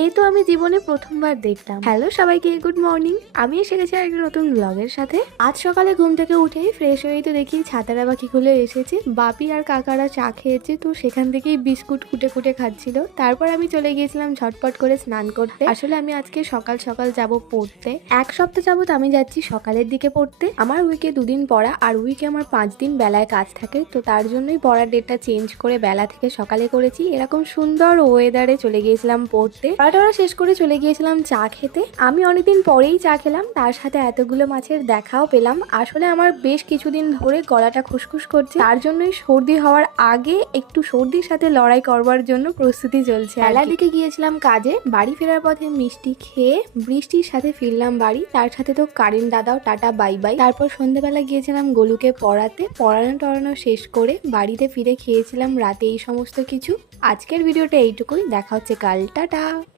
এই তো আমি জীবনে প্রথমবার দেখলাম। হ্যালো সবাইকে, গুড মর্নিং। আমি এসে গেছি একটা নতুন ব্লগের সাথে। আজ সকালে ঘুম থেকে উঠেই ফ্রেশ হয়েই তো দেখি ছাতারা পাখি খুলে এসেছে। বাপি আর কাকারা চা খেয়েছে, তো সেখান থেকেই বিস্কুট কুটে কুটে খাচ্ছিল। তারপর আমি চলে গিয়েছিলাম ঝটপট করে স্নান করতে। আসলে আমি আজকে সকাল সকাল যাব পড়তে। এক সপ্তাহ যাবত আমি যাচ্ছি সকালের দিকে পড়তে। আমার উইকে 2 দিন পড়া, আর উইকে আমার 5 দিন বেলায় কাজ থাকে, তো তার জন্যই পড়ার ডেটটা চেঞ্জ করে বেলা থেকে সকালে করেছি। এরকম সুন্দর ওয়েদারে চলে গিয়েছিলাম পড়তে। পড়াটা শেষ করে চলে গিয়েছিলাম চা খেতে। আমি অনেকদিন পরেই চা খেলাম, তার সাথে এতগুলো মাছের দেখাও পেলাম। আসলে আমার বেশ কিছুদিন ধরে গলাটা খুসখুস করছে, তার জন্যই সর্দি হওয়ার আগে একটু সর্দির সাথে লড়াই করবার জন্য প্রস্তুতি চলছে। বেলার দিকে গিয়েছিলাম কাজে, বাড়ি ফেরার পথে মিষ্টি খেয়ে বৃষ্টির সাথে ফিরলাম বাড়ি। তার সাথে তো কারিন দাদাও টাটা বাই বাই। তারপর সন্ধ্যেবেলা গিয়েছিলাম গোলুকে পড়াতে। পড়ানো শেষ করে বাড়িতে ফিরে খেয়েছিলাম রাতে এই সমস্ত কিছু। আজকের ভিডিওটা এইটুকুই, দেখা হচ্ছে কাল, টাটা।